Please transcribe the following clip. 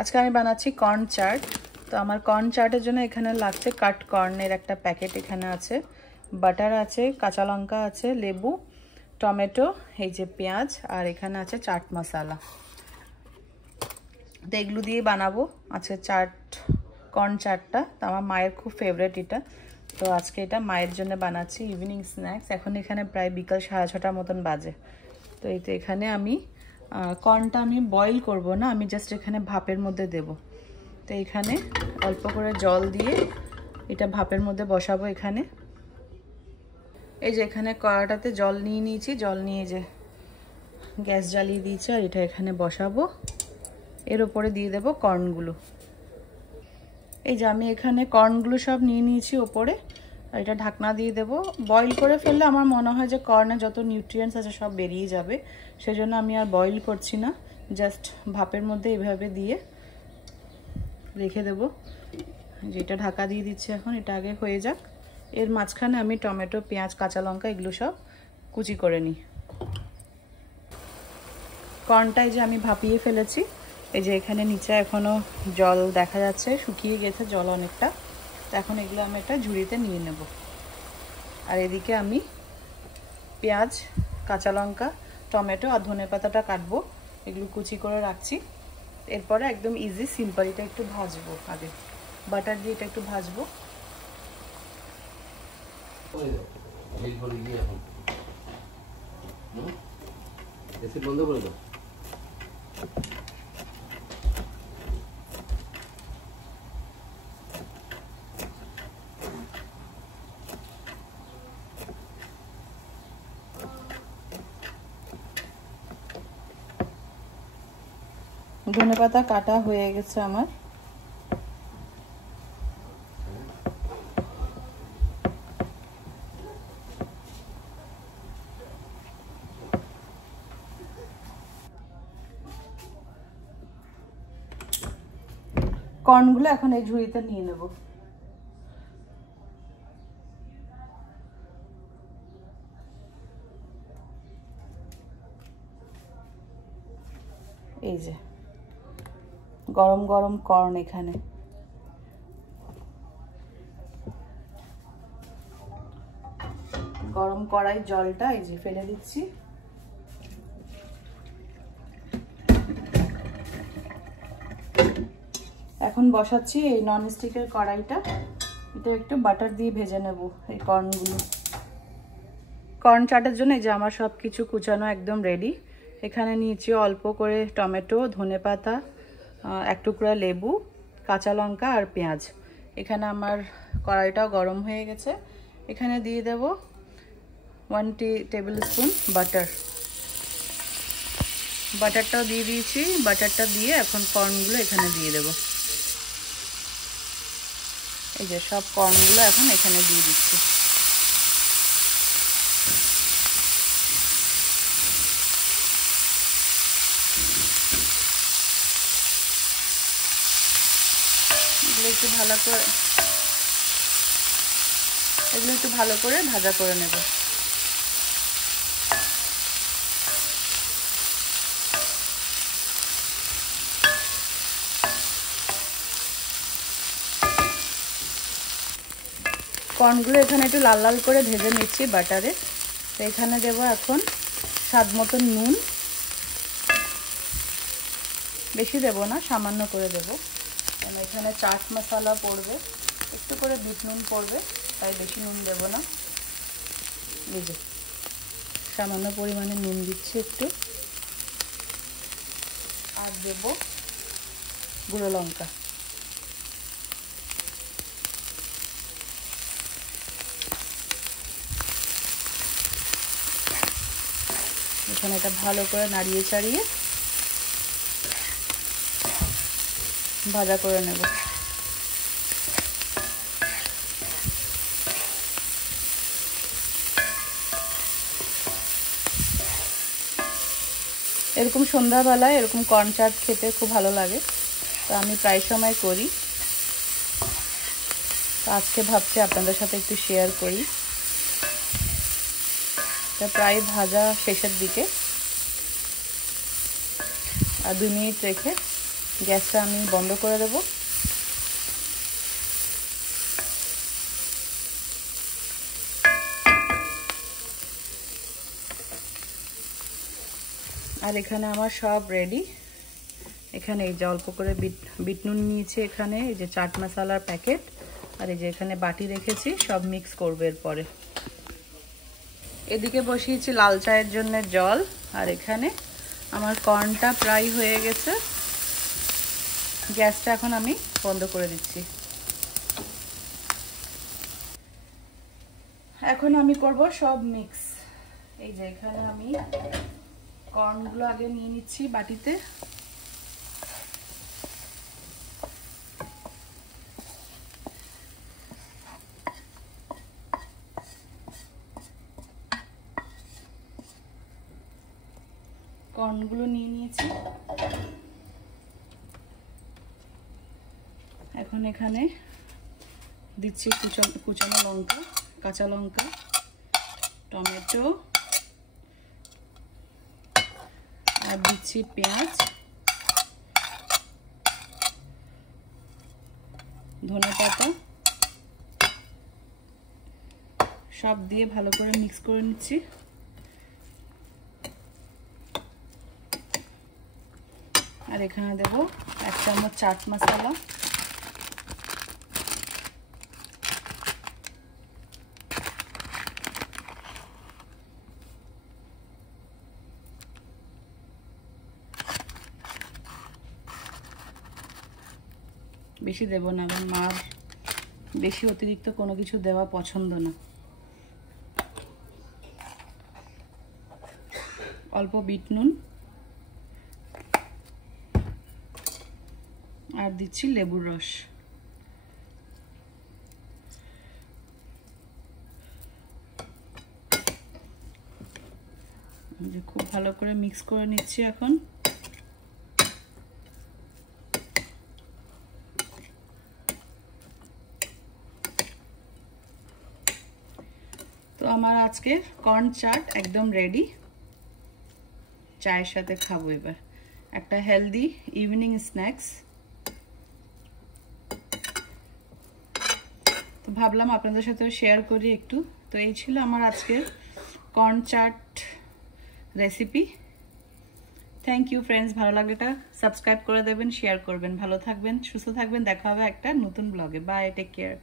আজকে আমি বানাচ্ছি কর্ন চাট। তো আমার কর্ন চাটের জন্য এখানে লাগছে কাট কর্নের একটা প্যাকেট, এখানে আছে বাটার, আছে কাঁচা লঙ্কা, আছে লেবু, টমেটো, এই যে পেঁয়াজ, আর এখানে আছে চাট মশলা। তো এগুলো দিয়ে বানাবো আজকে চাট, কর্ন চাটটা। তো আমার মায়ের খুব ফেভারিট এটা, তো আজকে এটা মায়ের জন্য বানাচ্ছি ইভিনিং স্ন্যাক্স। এখন এখানে প্রায় বিকাল 6:30 মতন বাজে। তো এই তো এখানে আমি কর্নটা আমি বয়েল করব না, আমি জাস্ট এখানে ভাপের মধ্যে দেব। তো এখানে অল্প করে জল দিয়ে এটা ভাপের মধ্যে বসাবো। এখানে এই যে এখানে কড়াটাতে জল নিয়ে নিয়েছি, জল নিয়ে যে গ্যাস জ্বালিয়ে দিয়েছি, আর এটা এখানে বসাবো। এর উপরে দিয়ে দেব কর্নগুলো। এই যে আমি এখানে কর্নগুলো সব নিয়ে নিয়েছি ওপরে, আর এটা ঢাকনা দিয়ে দেব। বয়েল করে ফেললে আমার মনে হয় যে কর্নে যত নিউট্রিয়েন্টস আছে সব বেরিয়ে যাবে, সেজন্য আমি আর বয়েল করছি না, জাস্ট ভাপের মধ্যে এইভাবে দিয়ে রেখে দেব। যেটা ঢাকা দিয়ে দিচ্ছি এখন, এটা আগে হয়ে যাক। এর মাঝখানে আমি টমেটো, পেঁয়াজ, কাঁচা লঙ্কা এগুলো সব কুচি করে নিই। কর্নটাই যে আমি ভাপিয়ে ফেলেছি, এই যে এখানে নিচে এখনও জল দেখা যাচ্ছে, শুকিয়ে গেছে জল অনেকটা। তো এখন এগুলো আমি একটা ঝুড়িতে নিয়ে নেব। আর এদিকে আমি পেঁয়াজ, কাঁচা লঙ্কা, টমেটো আর ধনেপাতাটা কাটবো, এগুলো কুচি করে রাখছি। এরপরে একদম ইজি সিম্পল এটা একটু ভাজবো, আগে বাটার দিয়ে এটা একটু ভাজবো। বন্ধ করে দাও। ধনেপাতা কাটা হয়ে গেছে আমার। কর্নগুলো এখন এই ঝুড়িতে নিয়ে নেব। এই যে গরম গরম কর্ন, এখানে গরম কড়াই জলটা এই যে ফেলে দিচ্ছি। এখন বসাচ্ছি এই ননস্টিকের কড়াইটা, এটা একটু বাটার দিয়ে ভেজে নেব এই কর্নগুলো। কর্ন চাটের জন্য এই যে আমার সব কিছু কুচানো একদম রেডি। এখানে নিয়েছি অল্প করে টমেটো, ধনেপাতা, এক টুকরা লেবু, কাঁচা লঙ্কা আর পেঁয়াজ। এখানে আমার কড়াইটাও গরম হয়ে গেছে, এখানে দিয়ে দেব 1 টেবিল স্পুন বাটার। বাটারটাও দিয়ে দিয়েছি, বাটারটা দিয়ে এখন কর্নগুলো এখানে দিয়ে দেব। এই যে সব কর্নগুলো এখন এখানে দিয়ে দিচ্ছি। এগুলো একটু ভালো করে ভাজা করে নেব। কর্নগুলো এখানে একটু লাল লাল করে ভেজে নিচ্ছি বাটারে। তো এখানে দেবো এখন স্বাদ মতন নুন, বেশি দেবো না, সামান্য করে দেবো, কারণ এখানে চাট মশলা পড়বে, একটু করে বিট নুন পড়বে, তাই বেশি নুন দেবো না। এই যে সামান্য পরিমাণে নুন দিচ্ছি একটু, আর দেবো গুঁড়ো লঙ্কা। এখানে এটা ভালো করে নাড়িয়ে চাড়িয়ে ভাজা করে নেব। এরকম সন্ধ্যাবেলায় এরকম কর্ন চাট খেতে খুব ভালো লাগে, তো আমি প্রায় সময় করি। তো আজকে ভাবছি আপনাদের সাথে একটু শেয়ার করি। এটা প্রায় ভাজা শেষের দিকে, আর 2 মিনিট রেখে গ্যাসটা আমি বন্ধ করে দেব। আর এখানে আমার সব রেডি। এখানে এই যে অল্প করে বিট নুন নিয়েছি, এখানে এই যে চাট মশলার প্যাকেট, আর এই যে এখানে বাটি রেখেছি, সব মিক্স করব এরপরে। এদিকে বসিয়েছি লাল চায়ের জন্য জল, আর এখানে আমার কর্নটা প্রায় হয়ে গেছে। গ্যাসটা এখন আমি বন্ধ করে দিচ্ছি। এখন আমি করব সব মিক্স। এই যে এখানে আমি কর্নগুলো আগে নিয়ে নিচ্ছি বাটিতে। কর্নগুলো নিয়ে নিয়েছি। এখন এখানে দিচ্ছি কুচানো লঙ্কা, কাঁচা লঙ্কা, টমেটো, আর দিচ্ছি পেঁয়াজ, ধনেপাতা, সব দিয়ে ভালো করে মিক্স করে নিচ্ছি। আর এখানে দেব 1 চামচ চাট মশলা, বেশি দেব না, কারণ মার বেশি অতিরিক্ত কোনো কিছু দেওয়া পছন্দ না। অল্প বিট নুন, আর দিচ্ছি লেবুর রস। খুব ভালো করে মিক্স করে নিচ্ছি এখন। তো আমার আজকে কর্ন চাট একদম রেডি। চায়ের সাথে খাবো এবার, একটা হেলদি ইভিনিং স্ন্যাক্স। তো ভাবলাম আপনাদের সাথেও শেয়ার করি একটু। তো এই ছিল আমার আজকের corn chaat recipe. Thank you friends, ভালো লাগলে এটা সাবস্ক্রাইব করে দেবেন, শেয়ার করবেন। ভালো থাকবেন, সুস্থ থাকবেন, দেখা হবে একটা নতুন ব্লগে। Bye, take care.